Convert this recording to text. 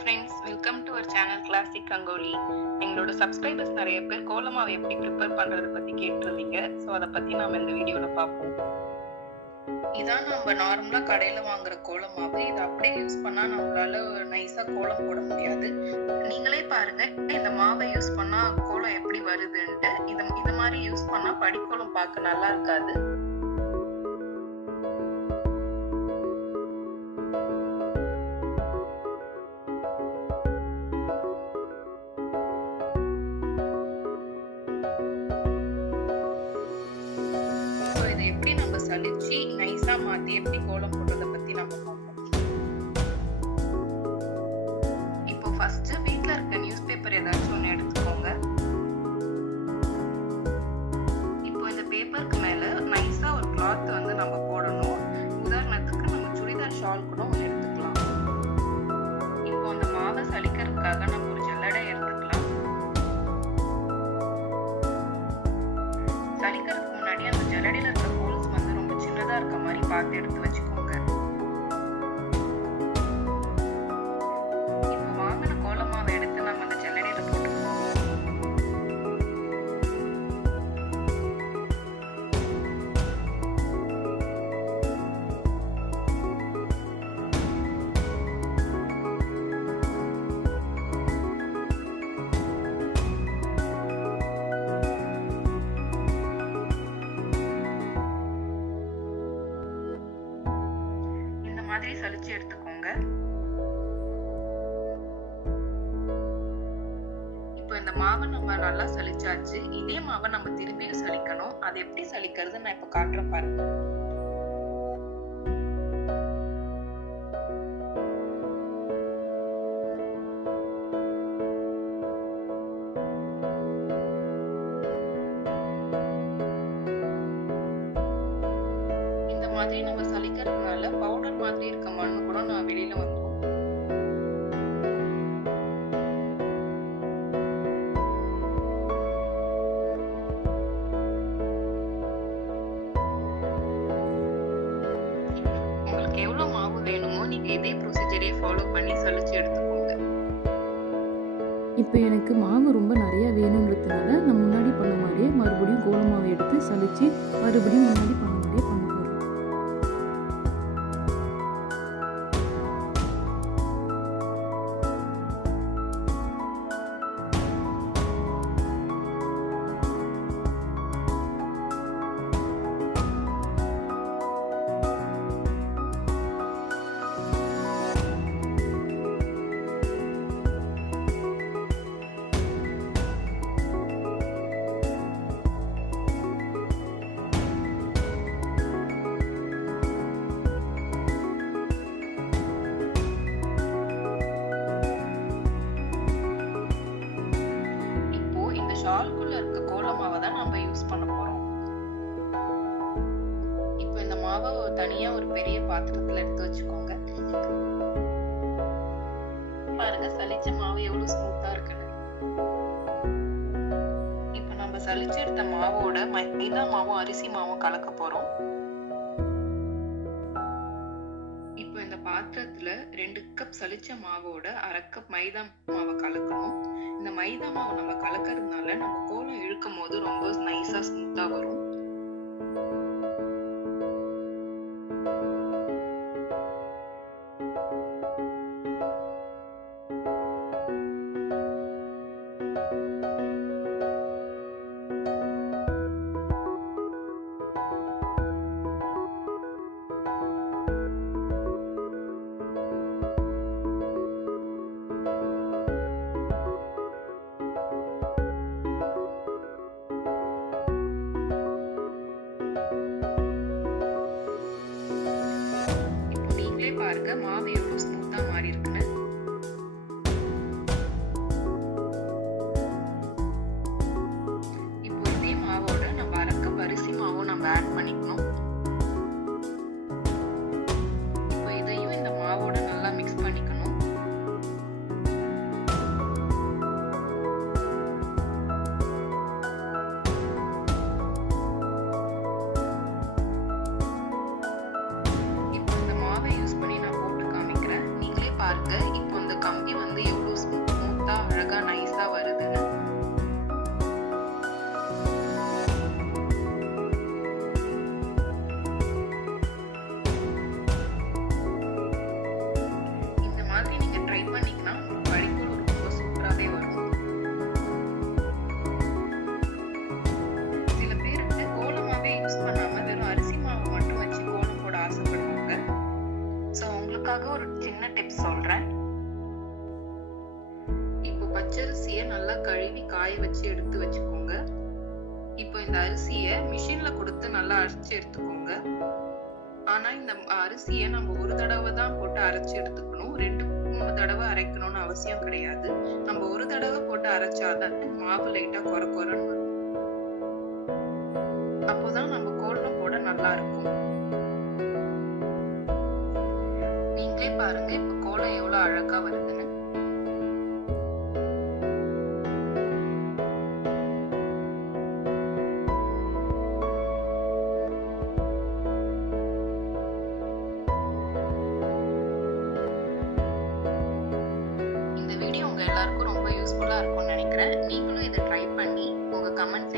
friends, welcome to our channel Classic Rangoli. எங்களோட subscribers நிறைய பேர் கோலமாவை எப்படி prepare பண்றது பத்தி கேட்டிருந்தீங்க. சோ அத பத்தி நாம இந்த வீடியோல பாப்போம். இதான் நம்ம நார்மலா கடையில வாங்குற கோலமாவு. இத அப்படியே யூஸ் பண்ணா நம்மளால நைஸா கோலம் போட முடியாது. நீங்களே பாருங்க இந்த மாவை யூஸ் பண்ணா கோலம் எப்படி வருதுன்னு. இத மாதிரி யூஸ் பண்ணா படிக்கோலம் பார்க்க நல்லா இருக்காது. எப்படி நம்ம சலிச்சு நைஸா மாத்தி எப்படி கோலம் போடுறத பத்தி நம்ம பார்ப்போம். இப்போ ஃபர்ஸ்ட் வீட்ல இருக்க நியூஸ் பேப்பர் ஏதாச்சும் ஒன்று எடுத்துக்கோங்க. இப்போ இந்த பேப்பருக்கு மேல நைஸா ஒரு கிளாத் வந்து நம்ம போடணும். உதாரணத்துக்கு நம்ம சுடிதார் ஷால் கூட ஒன்று எடுத்துக்கலாம். இப்போ அந்த மாவை சலிக்கிறதுக்காக நம்ம ஒரு ஜல்லடை எடுத்துக்கலாம். சலிக்கிறதுக்கு முன்னாடி அந்த ஜல்லடையில இருக்க ஹோல்ஸ் வந்து ரொம்ப சின்னதா இருக்க மாதிரி பார்த்து எடுத்து வச்சுக்கோங்க. இப்போ வாங்கின கோலமாவை எடுத்து நம்ம அந்த ஜல்லடையில போட்டுக்கோம். மாதிரி சலிச்சு எடுத்துக்கோங்க. இப்போ இந்த மாவை நம்ம நல்லா சலிச்சாச்சு. இதே மாவை நம்ம திரும்பியும் சலிக்கணும். அது எப்படி சலிக்கிறது நான் இப்ப காட்டுறேன் பாருங்க. இந்த மாதிரி நம்ம சலிக்கிறதுனால பவுடர் மாதிரி இருக்க மண்ணு கூட நான் வெளியில வந்துடும். உங்களுக்கு எவ்வளவு மாவு வேணுமோ நீங்க இதே ப்ரொசீஜரே ஃபாலோ பண்ணி சலிச்சு எடுத்துக்கோங்க. இப்போ எனக்கு மாவு ரொம்ப நிறைய வேணுங்கிறதுனால நான் முன்னாடி பண்ண மாதிரியே மறுபடியும் கோலமாவை எடுத்து சலிச்சு மறுபடியும் முன்னாடி பண்ண மாதிரியே பண்ண போறேன். ஷால்குள்ள இருக்க கோலமாவை தான் நம்ம யூஸ் பண்ண போறோம். இப்போ இந்த மாவை தனியா ஒரு பெரிய பாத்திரத்துல எடுத்து வச்சுக்கோங்க. பாருங்க சலிச்ச மாவு எவ்வளவு ஸ்மூத்தா இருக்குன்னு. இப்போ நம்ம சலிச்சு எடுத்த மாவோட மைதா மாவும் அரிசி மாவும் கலக்க போறோம். இப்போ இந்த பாத்திரத்துல 2 கப் சலிச்ச மாவோட 1/2 கப் மைதா மாவை கலக்கணும். இந்த மைதா மாவை நம்ம கலக்கிறதுனால நம்ம கோலம் இழுக்கும் போது ரொம்ப நைஸா ஸ்மூத்தா வரும். கம்பி வந்து எவ்வளவு ஸ்மூத்தா அழகா நைஸா வருதுன்னு. இந்த மாதிரி நீங்க ட்ரை பண்ணீங்கன்னா வடிகோல் ரொம்ப சூப்பராவே வரும். சில பேருக்கு கோலமாவே யூஸ் பண்ணாம வெறும் அரிசி மாவு மட்டும் வச்சு கோலம் போட ஆசைப்படுவாங்க. சோ உங்களுக்காக ஒரு சின்ன டிப்ஸ் சொல்றேன். இப்போ பச்சரிசியை நல்லா கழுவி காய வச்சு எடுத்து வச்சுக்கோங்க. இப்போ இந்த அரிசியை மிஷின்ல கொடுத்து நல்லா அரைச்சு எடுத்துக்கோங்க. ஆனா இந்த அரிசியை நம்ம ஒரு தடவை தான் போட்டு அரைச்சு எடுத்துக்கணும். 2-3 தடவை அரைக்கணும்னு அவசியம் கிடையாது. நம்ம ஒரு தடவை போட்டு அரைச்சாதான் மாவு லைட்டா கொர கொரன்னு வரும். அப்போதான் நம்ம கோலம் போட நல்லா இருக்கும். நீங்களே பாருங்க இப்ப கோலம் எவ்வளவு அழகா வருதுன்னு. இந்த வீடியோ உங்க எல்லாருக்கும் ரொம்ப யூஸ்ஃபுல்லா இருக்கும்னு நினைக்கிறேன். நீங்களும் இதை ட்ரை பண்ணி உங்க கமெண்ட்ஸ்